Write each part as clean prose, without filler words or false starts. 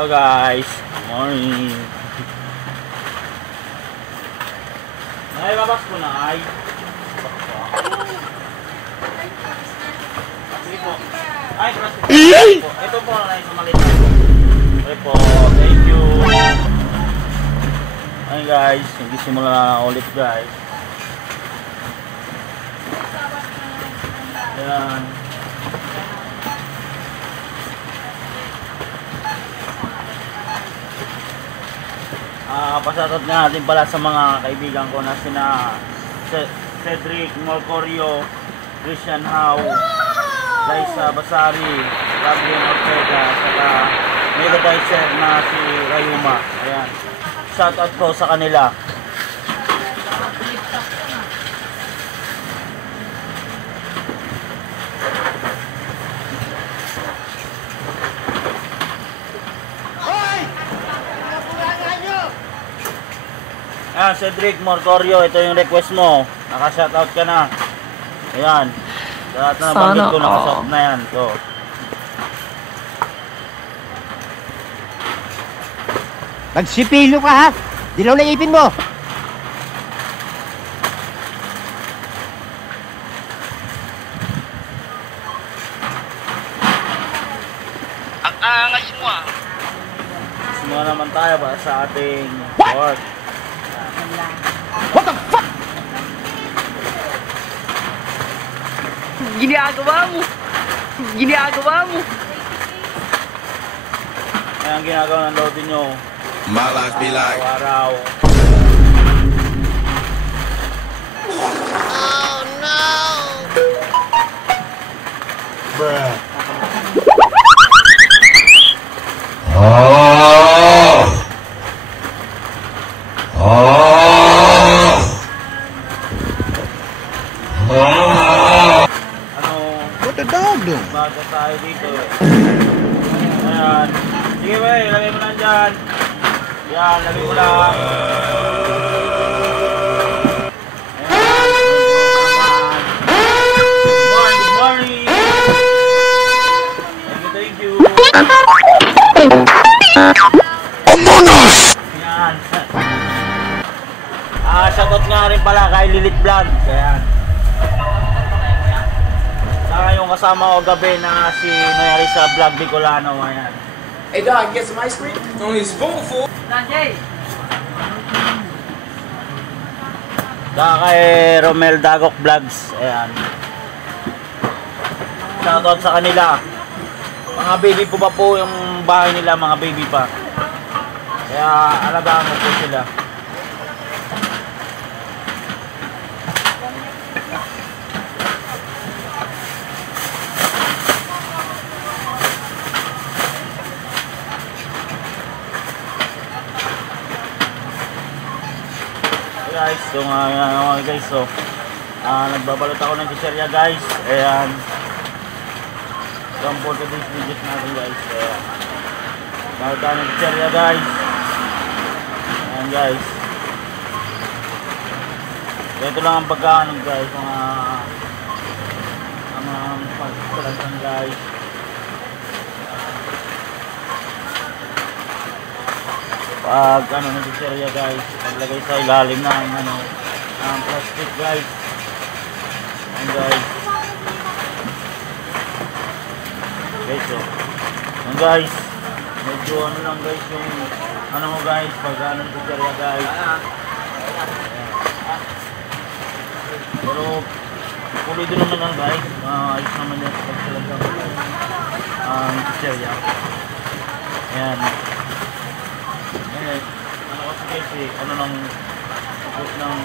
Hello guys, good morning. Ay, babas ko na ay. Sige po. Ay, plastic po. Ito po na yung sumalit. Okay po, thank you. Ay guys, hindi simula na ulit guys. Ayan. Pasatot nga natin pala sa mga kaibigan ko na sina Cedric Morcorio, Christian Hau, Liza Basari, Gabriel Ortega, saka Mega Dicer na si Rayuma. Ayan. Shoutout po sa kanila. Ayan, Cedric Morcorio, ito yung request mo. Naka-shoutout ka na. Ayan. Lahat na nabanggit ko, naka-shoutout na yan. So. Magsipilo ka ha! Dilaw na ipin mo! Ang angas mo ah! Simula naman tayo ba sa ating work. What the fuck? Ginagawa mo! Ginagawa mo! Ayan, ginagawa ng loading nyo. My life be like Araw-araw. Oh no! bruh. What the dog doing? Bago tayo dito eh. Ayan. Sige ba, lagay mo lang dyan. Yan, lagay mo lang. Ayan. Good morning. Thank you. Among Us! Ayan. Shoutout nga rin pala kay Lilith Vlog. Ayan. Saka yung kasama ko gabi na si Nayari sa Vlog Bicolano. Ayan. Hey dog, get some ice cream? Only a spoonful. Saka kay Romel Dagok Vlogs. Ayan. Shoutout sa kanila. Mga baby po pa po yung bahay nila, mga baby pa. Kaya alagaan mo po sila. Guys, so guys, so nagbabalot ako ng chicherya guys. Ayan. Come for today's video natin guys. Ayan. Balot tayo ng chicherya guys. Ayan guys. Ito lang ang pagkaano guys. Mga pagkalasan guys. Pag ano ng chicherya guys, paglagay sa ilalim ng ng plastic guys. Ayan guys. Guys, so ayan guys, medyo ano lang guys yung ano mo guys, pag ano ng chicherya guys. Ayan. Pero pulido naman lang guys, ayos naman yan sa pagkalagang ang chicherya. Ayan. Ano kasi guys eh, ano nang tapos ng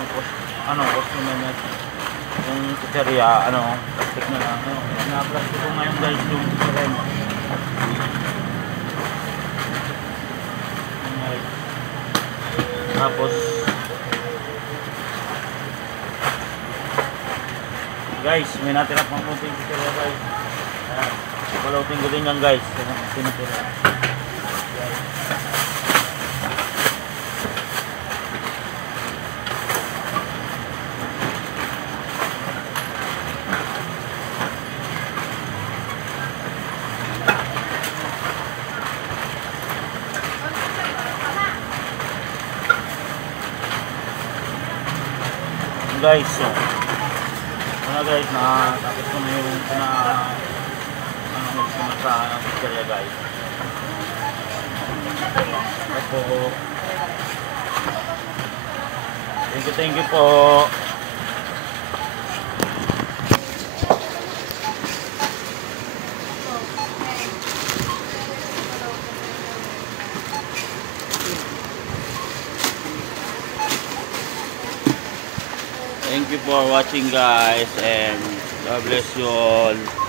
customer na yung chicherya, plastic na lang, na-plastic ko ngayon guys yung chicherya mo. Tapos guys, may natira pang kunting chicherya guys. Palautin ko din yan guys, tinatira. guys. So, ano guys, tapos ko na yung sa pizzeria guys. Opo. Thank you po. Thank you for watching guys, and God bless you all.